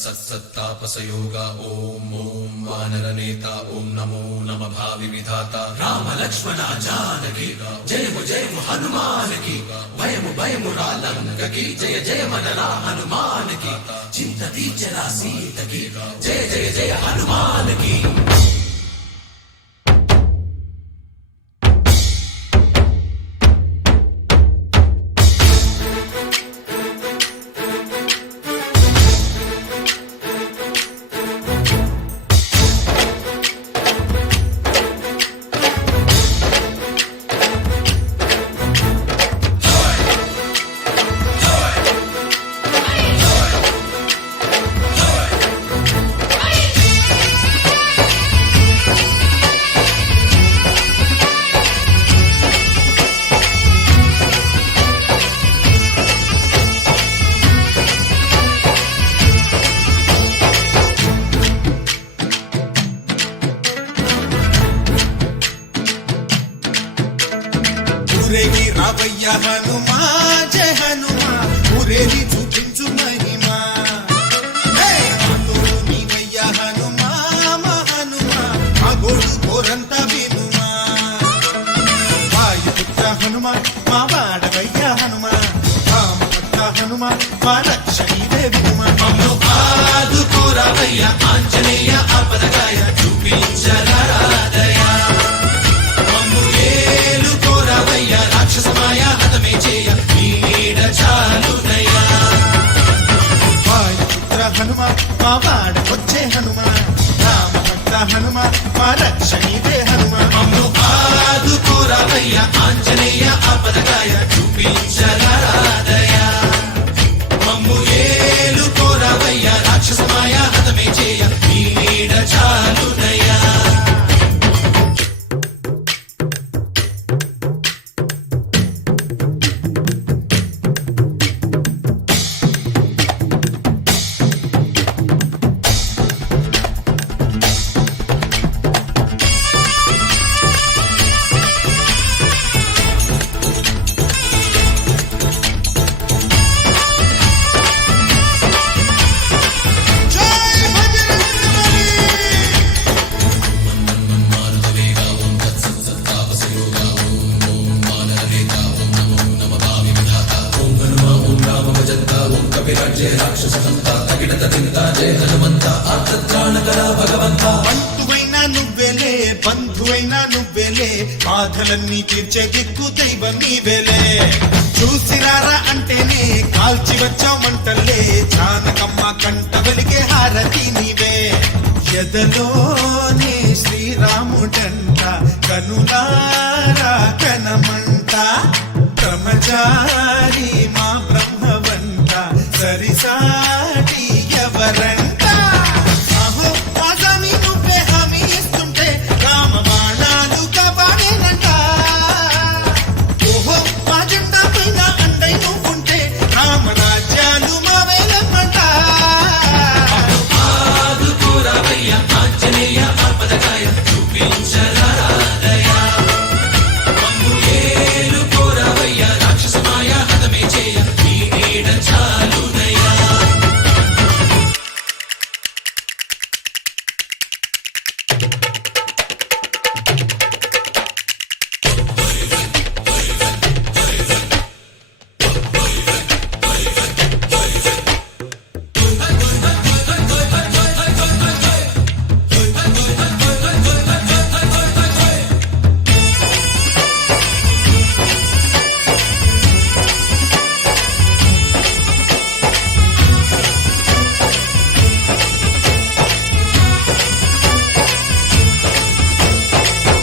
सत्तापसयोगा ओम ओम वानरनेता ओम नमो नमः भावि विधाता राम लक्ष्मण जानकी जय हनुमान की भयमु रालंक की जय जय मनरा हनुमान की चिंतती चला सीत की जय जय जय हनुमान की। ఊరేగి రావయ్య హనుమా జయ హనుమా ఊరేగి చూపించు మహిమా నీవయ్య హనుమా మా హనుమా మా గోడు కోరంత వినుమా వాయుపుత్ర హనుమా మా వాడవయ్య హనుమా రామభక్త హనుమా మా రక్షణీదే వినుమా మమ్ము ఆదుకోరావయ్య ఆంజనేయ ఆపదగాయ చూపించరాదయ రాక్షసమాయ హతమే చేయ నీడ చాలునయ్యా వాయుపుత్ర హనుమ మా వాడకొచ్చే హనుమ రామభక్త హనుమ మా రక్షణీదే హనుమ మమ్ము ఆదుకోరావయ్య ఆంజనేయ ఆపదగాయ చూపించరాదయ మమ్ము ఏలుకోరావయ్య రాక్షసమాయ హతమే చేయ నీడ చాలునయ్యా। బంధువైనా నువ్వేలే బంధువైనా నువ్వేలే బాధలన్నీ తీర్చే దిక్కు దైవం నీవేలే చూసిరారా అంటేనే కాల్చి వచ్చామంటలే జానకమ్మ కంట వెలిగే హారతి నీవే ఎదలోనే శ్రీరాముడంట కనులారా కనమంట బ్రహ్మచారి మా బ్రహ్మవంట సరిసాటి ఎవరంట అహో ఆజామి నువ్వే హామీ ఇస్తుంటే రామ బాణాలు కాపాడేనంట ఓహో మా జెండా పైన అండై నువ్వుంటే రామ రాజ్యాలు మా వేలమ్మంట ఆదుకోరావయ్య ఆంజనేయ ఆపదగాయ చూపించరాదయ మమ్ము ఏలుకోరావయ్య రాక్షసమాయ హతమే చేయ నీడ చాలునయ్యా।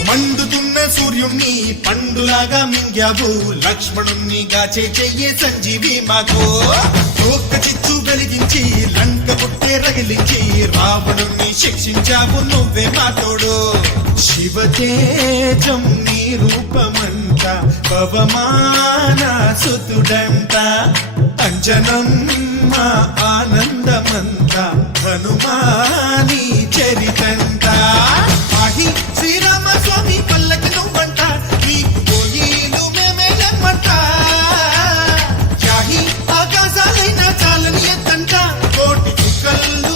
మండుతున్న సూర్యుణ్ణి పండులాగా మింగావు లక్ష్మణుణ్ణి గాచే చెయ్యే సంజీవి మాకు ఒక్క చిచ్చు వెలిగించి లంక పుట్టే రగిలించి రావణుణ్ణి శిక్షించావు నువ్వే మా తోడు శివతేజం నీ రూపమంట పవమాన సుతుడంట అంజనం మా ఆనందమంత హనుమాని చరితంట ఆహి శ్రీరామ స్వామి పల్లకి నువ్వంట నీకు పోయిలు మేమేలమ్మంట యాహి ఆకాశాలైనా చాలని ఎత్తంట కోటి చుక్కలు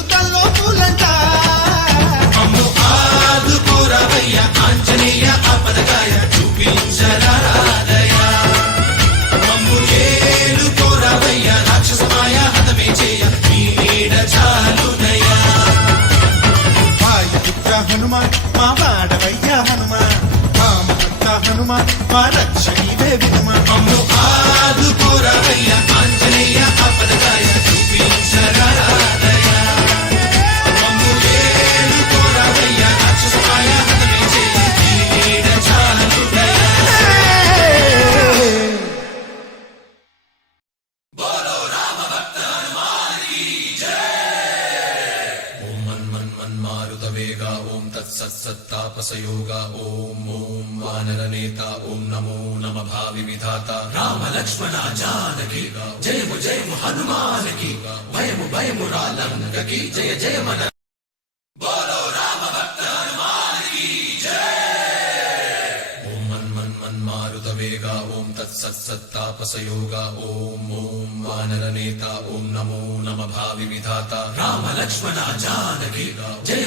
మా రక్షణివే వినుమా మమ్ము ఆదుకోరావయ్య ఆంజనేయ ఆపదగాయ చూపించరాదయ మమ్ము ఏలుకోరావయ్య రాక్షసమాయ హతమే చేయ నీ నీడ చాలుదయ बोलो राम भक्त हनुमान की जय ओम मन मन मन मारुत वेगा ओम तत्सत् सत्तापसयोगा ओम ओम वानर नेता ओम नमो नम भावि विधाता राम लक्ष्मण जानकी जय हनुमान की भयमु भयमु रालंक की जय जय मन बोलो राम भक्त हनुमान की जय ओम मन मन मन मारुत वेगा ओम तत्सत् सत्तापसयोगा ओम ओम वानर नेता ओम नमो नम भावि विधाता राम लक्ष्मण जानकी जय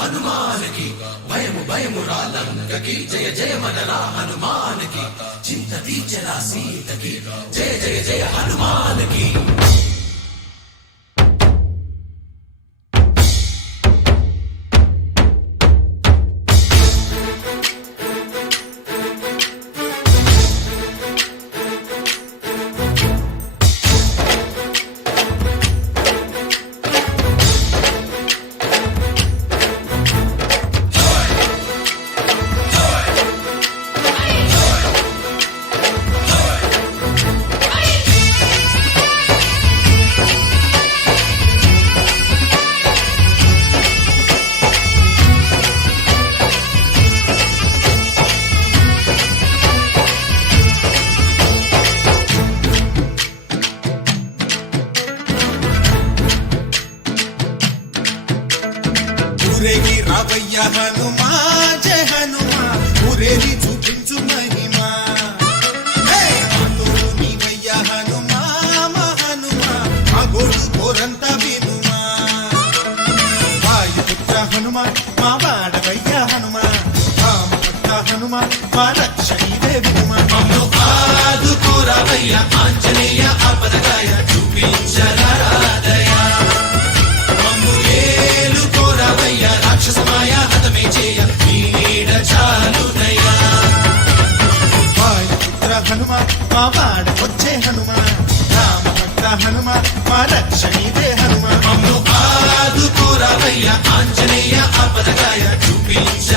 हनुमान की भयमु भयमु रालंक की जय जय मन हनुमान की चिंतती चला सीत की जय जय हनुमान की ఊరేగి రావయ్య హనుమా జయ హనుమా ఊరేగి చూపించు మహిమా హే! మాతో నీవయ్య హనుమా మా హనుమా మా గోడు కోరంత వినుమా వాయుపుత్ర హనుమా మా వాడవయ్య హనుమా రామభక్త హనుమా మా రక్షణివే వినుమా మమ్ము ఆదుకోరావయ్య ఆంజనేయ ఆపదగాయ చూపించరాదయ మమ్ము ఏలుకోరావయ్య రాక్షసమాయ హతమే చేయ నీ నీడ చాలుదయ వాయుపుత్ర హనుమా మా వాడవచ్చే హనుమా రామభక్త హనుమా మా రక్షణివే హనుమా మమ్ము ఆదుకోరావయ్య ఆంజనేయ ఆపదగాయ చూపించ